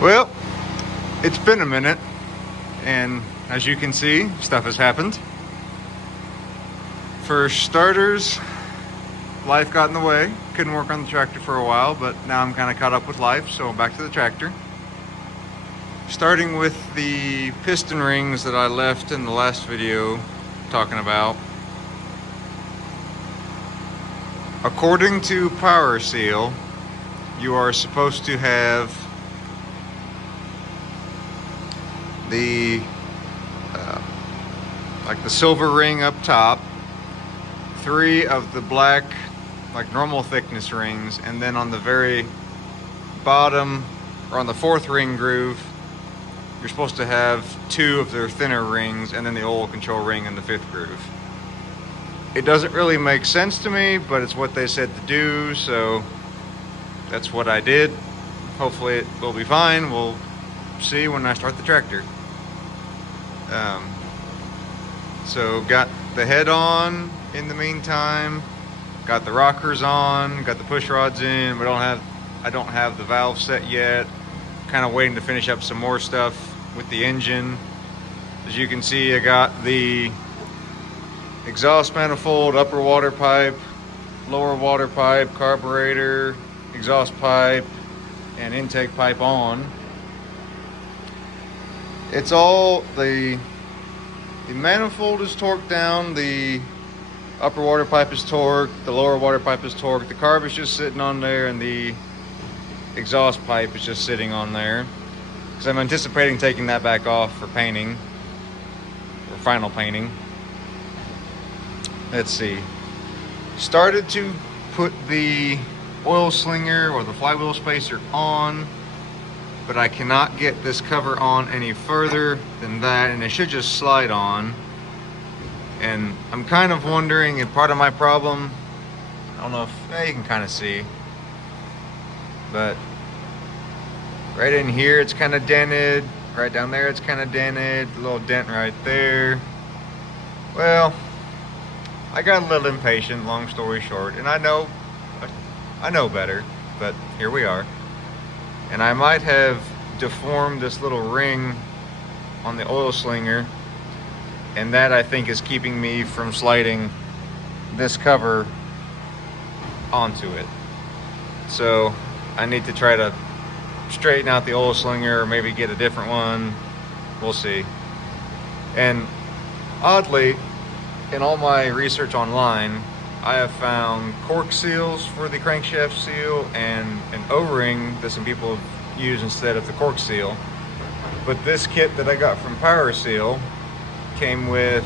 Well, it's been a minute, and as you can see, stuff has happened. For starters, life got in the way. Couldn't work on the tractor for a while, but now I'm kind of caught up with life, so I'm back to the tractor. Starting with the piston rings that I left in the last video talking about. According to Power Seal, you are supposed to have the like the silver ring up top, 3 of the black like normal thickness rings, and then on the very bottom or on the 4th ring groove you're supposed to have 2 of their thinner rings, and then the oil control ring in the 5th groove. It doesn't really make sense to me, but it's what they said to do, so that's what I did. Hopefully it will be fine. We'll see when I start the tractor. So got the head on in the meantime, got the rockers on, got the push rods in. I don't have the valve set yet. Kind of waiting to finish up some more stuff with the engine. As you can see, I got the exhaust manifold, upper water pipe, lower water pipe, carburetor, exhaust pipe, and intake pipe on. It's all the manifold is torqued down, the upper water pipe is torqued, the lower water pipe is torqued, the carb is just sitting on there, and the exhaust pipe is just sitting on there. Because I'm anticipating taking that back off for painting, or final painting. Let's see. Started to put the oil slinger or the flywheel spacer on, but I cannot get this cover on any further than that, and it should just slide on. And I'm kind of wondering if part of my problem, I don't know if you can kind of see, but right in here it's kind of dented, right down there it's kind of dented, a little dent right there. Well, I got a little impatient, long story short, and I know better, but here we are. And I might have deformed this little ring on the oil slinger, and that I think is keeping me from sliding this cover onto it. So I need to try to straighten out the oil slinger, or maybe get a different one. We'll see. And oddly, in all my research online, I have found cork seals for the crankshaft seal and an O-ring that some people have used instead of the cork seal. But this kit that I got from Power Seal came with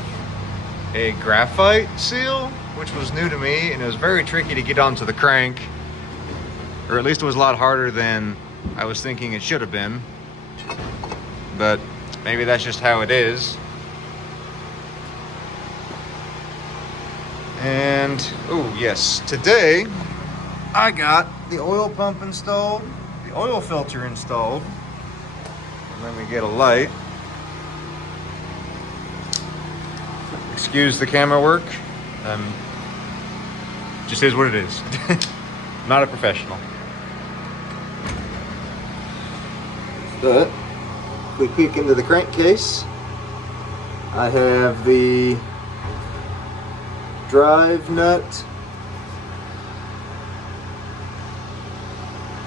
a graphite seal, which was new to me, and it was very tricky to get onto the crank, or at least it was a lot harder than I was thinking it should have been. But maybe that's just how it is. And, oh yes, today I got the oil pump installed, the oil filter installed. And let me get a light. Excuse the camera work. Just is what it is. Not a professional. But if we peek into the crankcase, I have the drive nut.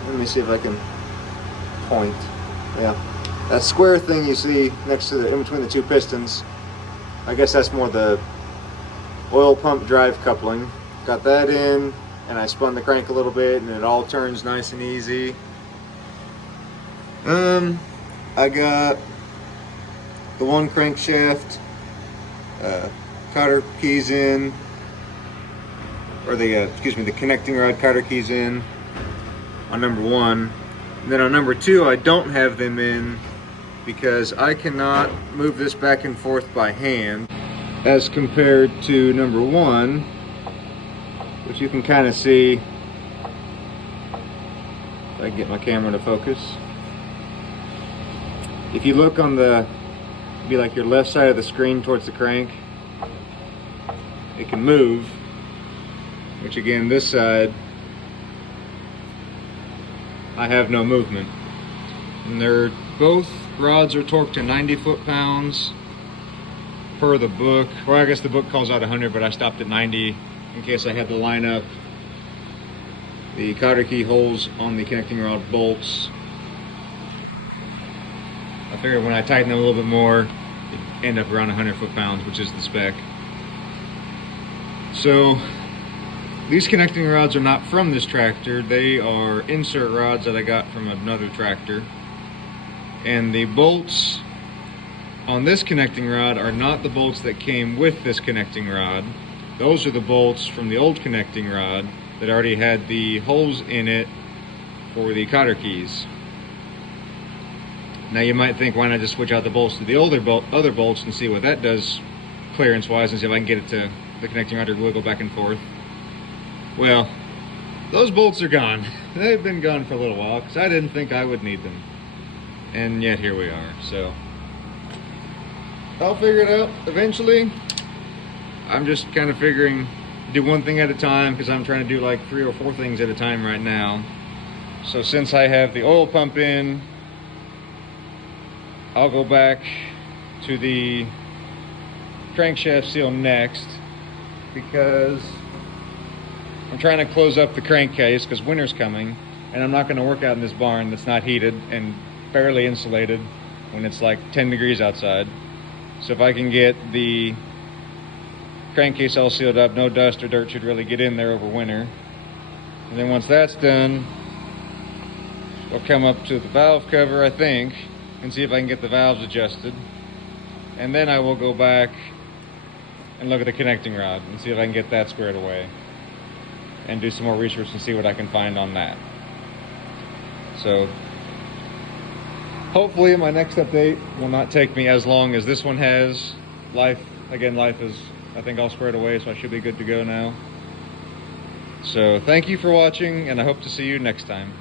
Let me see if I can point. Yeah, that square thing you see next to in between the 2 pistons, I guess that's more the oil pump drive coupling. Got that in, and I spun the crank a little bit, and it all turns nice and easy. I got the 1 crankshaft cotter keys in, or the the connecting rod cotter keys in on number 1. And then on number 2, I don't have them in because I cannot move this back and forth by hand, as compared to number 1, which you can kind of see if I can get my camera to focus. If you look on the, be like your left side of the screen towards the crank, it can move, which again, this side I have no movement. And both rods are torqued to 90 foot-pounds per the book. Well, I guess the book calls out 100, but I stopped at 90 in case I had to line up the cotter key holes on the connecting rod bolts. I figured when I tighten them a little bit more, it'd end up around 100 foot-pounds, which is the spec. So these connecting rods are not from this tractor. They are insert rods that I got from another tractor. And the bolts on this connecting rod are not the bolts that came with this connecting rod. Those are the bolts from the old connecting rod that already had the holes in it for the cotter keys. Now you might think, why not just switch out the bolts to the other bolts and see what that does clearance wise, and see if I can get it to the connecting rod to wiggle back and forth. Well, those bolts are gone. They've been gone for a little while because I didn't think I would need them. And yet here we are. So I'll figure it out eventually. I'm just kind of figuring, do one thing at a time, because I'm trying to do like 3 or 4 things at a time right now. So since I have the oil pump in, I'll go back to the crankshaft seal next, because I'm trying to close up the crankcase because winter's coming, and I'm not going to work out in this barn that's not heated and barely insulated when it's like 10 degrees outside. So if I can get the crankcase all sealed up, no dust or dirt should really get in there over winter. And then once that's done, I'll come up to the valve cover, I think, and see if I can get the valves adjusted. And then I will go back and look at the connecting rod and see if I can get that squared away, and do some more research and see what I can find on that. So hopefully my next update will not take me as long as this one has. Life is, I think, all squared away, so I should be good to go now. So thank you for watching, and I hope to see you next time.